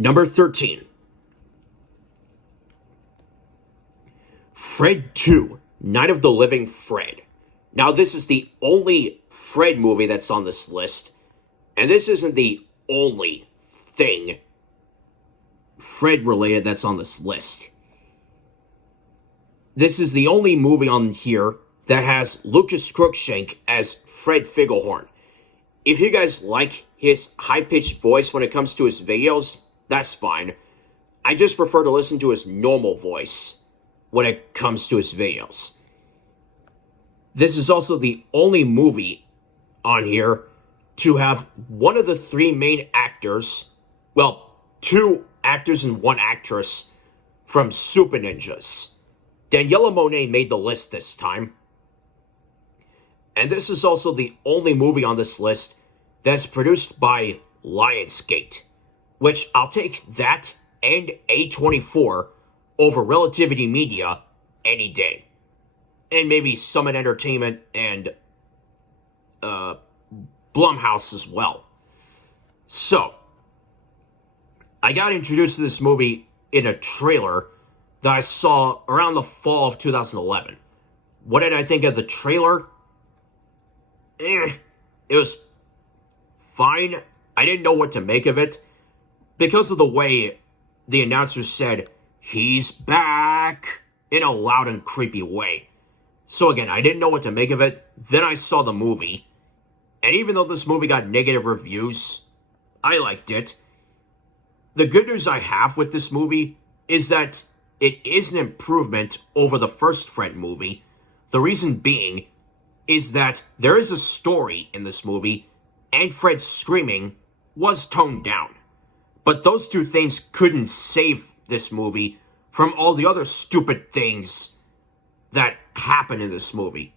Number 13. Fred 2, Night of the Living Fred. Now, this is the only Fred movie that's on this list, and this isn't the only thing Fred-related that's on this list. This is the only movie on here that has Lucas Crookshank as Fred Figglehorn. If you guys like his high-pitched voice when it comes to his videos, that's fine. I just prefer to listen to his normal voice when it comes to his videos. This is also the only movie on here to have one of the three main actors, well, two actors and one actress from Super Ninjas. Daniela Monet made the list this time. And this is also the only movie on this list that's produced by Lionsgate, which I'll take that and A24 over Relativity Media any day. And maybe Summit Entertainment and Blumhouse as well. So, I got introduced to this movie in a trailer that I saw around the fall of 2011. What did I think of the trailer? It was fine. I didn't know what to make of it because of the way the announcer said, "He's back," in a loud and creepy way. So again, I didn't know what to make of it. Then I saw the movie. And even though this movie got negative reviews, I liked it. The good news I have with this movie is that it is an improvement over the first Fred movie. The reason being is that there is a story in this movie, and Fred's screaming was toned down. But those two things couldn't save this movie from all the other stupid things that happen in this movie.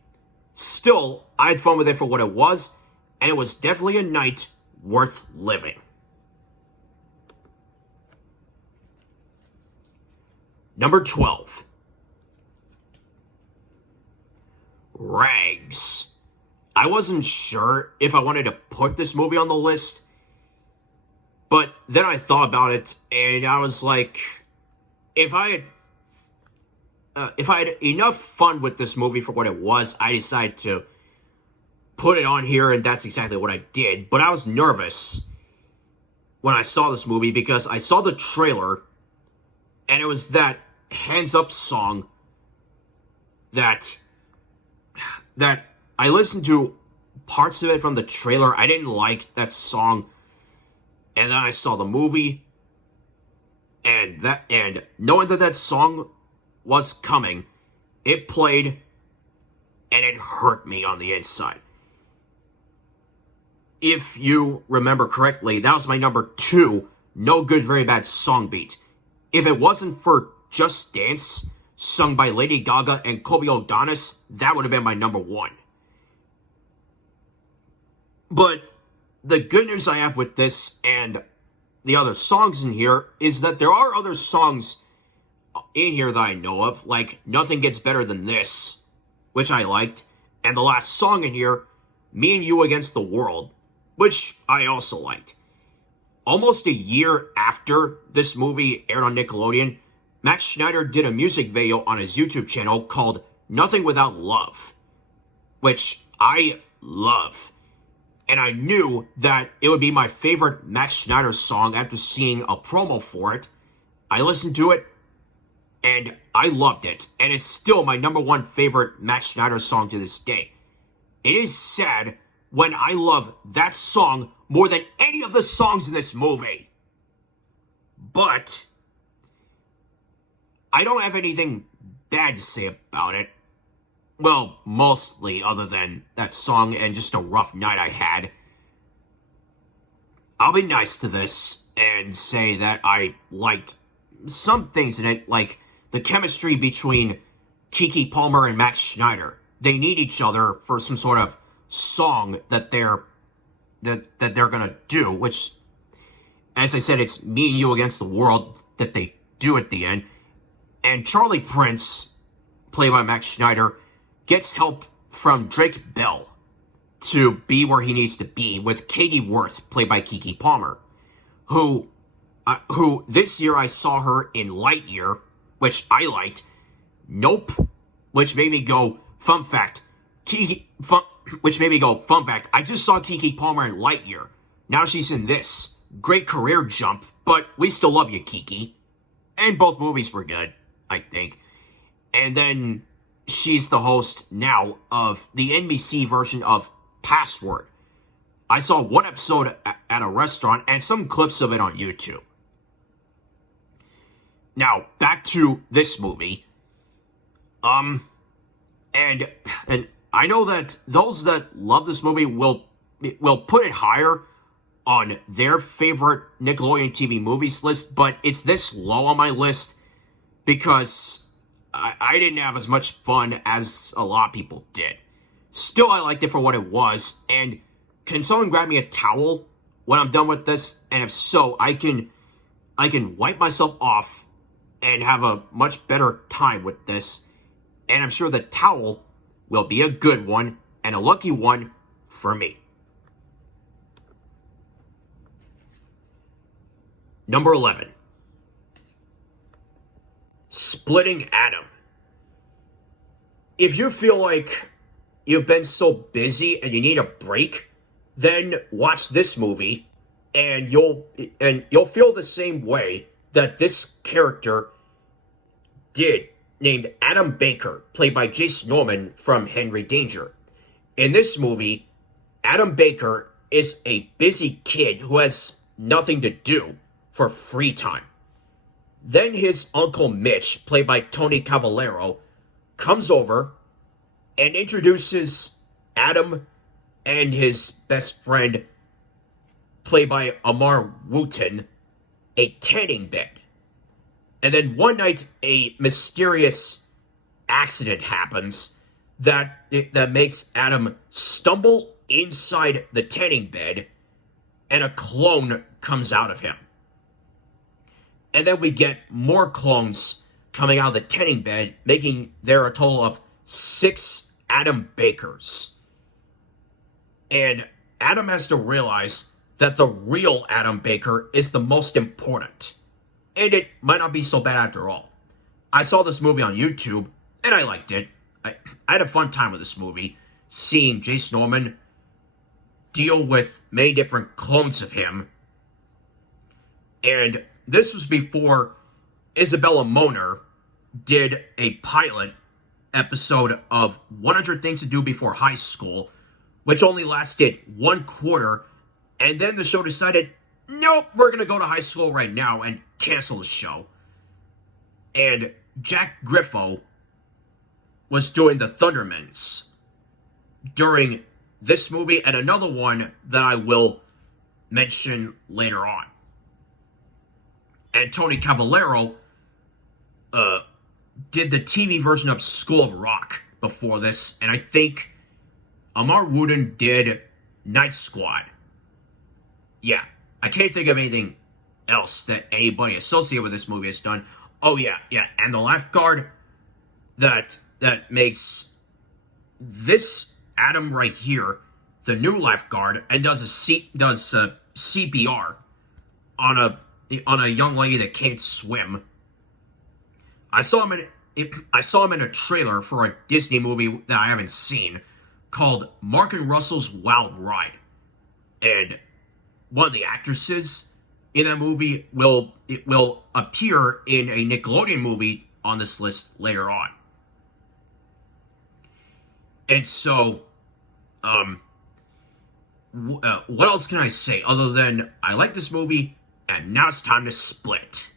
Still, I had fun with it for what it was, and it was definitely a night worth living. Number 12. Rags. I wasn't sure if I wanted to put this movie on the list, but then I thought about it, and I was like, if I had enough fun with this movie for what it was, I decided to put it on here, and that's exactly what I did. But I was nervous when I saw this movie because I saw the trailer, and it was that Hands Up song that I listened to parts of it from the trailer. I didn't like that song, and then I saw the movie, and knowing that song was coming, it played, and it hurt me on the inside. If you remember correctly, that was my number 2 No Good Very Bad song beat. If it wasn't for Just Dance, sung by Lady Gaga and Kobe O'Donis, that would have been my number 1. But the good news I have with this and the other songs in here is that there are other songs in here that I know of, like Nothing Gets Better Than This, which I liked, and the last song in here, Me and You Against the World, which I also liked. Almost a year after this movie aired on Nickelodeon, Max Schneider did a music video on his YouTube channel called Nothing Without Love, which I love. And I knew that it would be my favorite Max Schneider song after seeing a promo for it. I listened to it, and I loved it. And it's still my number 1 favorite Max Schneider song to this day. It is sad when I love that song more than any of the songs in this movie. But I don't have anything bad to say about it. Well, mostly other than that song and just a rough night I had. I'll be nice to this and say that I liked some things in it, like the chemistry between Keke Palmer and Max Schneider. They need each other for some sort of song that they're gonna do, which, as I said, it's Me and You Against the World that they do at the end. And Charlie Prince, played by Max Schneider, gets help from Drake Bell to be where he needs to be, with Katie Worth, played by Keke Palmer, who who this year I saw her in Lightyear, which I liked. Nope, which made me go, fun fact. Which made me go, fun fact. I just saw Keke Palmer in Lightyear. Now she's in this. Great career jump, but we still love you, Keke. And both movies were good, I think. And then she's the host now of the NBC version of Password. I saw one episode at a restaurant and some clips of it on YouTube. Now, back to this movie. And I know that those that love this movie will put it higher on their favorite Nickelodeon TV movies list, but it's this low on my list because I didn't have as much fun as a lot of people did. Still, I liked it for what it was, and can someone grab me a towel when I'm done with this? And if so, I can wipe myself off and have a much better time with this. And I'm sure the towel will be a good one and a lucky one for me. Number 11. Splitting Atom. If you feel like you've been so busy and you need a break, then watch this movie and you'll feel the same way that this character did, named Adam Baker, played by Jason Norman from Henry Danger. In this movie, Adam Baker is a busy kid who has nothing to do for free time. Then his Uncle Mitch, played by Tony Cavallero, comes over and introduces Adam and his best friend, played by Amar Wooten, a tanning bed. And then one night, a mysterious accident happens that makes Adam stumble inside the tanning bed, and a clone comes out of him. And then we get more clones coming out of the tanning bed, making there a total of 6 Adam Bakers. And Adam has to realize that the real Adam Baker is the most important. And it might not be so bad after all. I saw this movie on YouTube, and I liked it. I had a fun time with this movie, seeing Jason Norman deal with many different clones of him. And this was before Isabella Moner did a pilot episode of 100 Things to Do Before High School, which only lasted 1 quarter, and then the show decided, nope, we're going to go to high school right now and cancel the show. And Jack Griffo was doing the Thundermans during this movie and another one that I will mention later on. And Tony Cavallero did the TV version of School of Rock before this, and I think Amar Wooten did Night Squad. Yeah, I can't think of anything else that anybody associated with this movie has done. Oh yeah, and the lifeguard that makes this Adam right here the new lifeguard and does CPR on a young lady that can't swim. I saw him in a trailer for a Disney movie that I haven't seen called Mark and Russell's Wild Ride. And one of the actresses in that movie will appear in a Nickelodeon movie on this list later on. And so, what else can I say other than I like this movie and now it's time to split?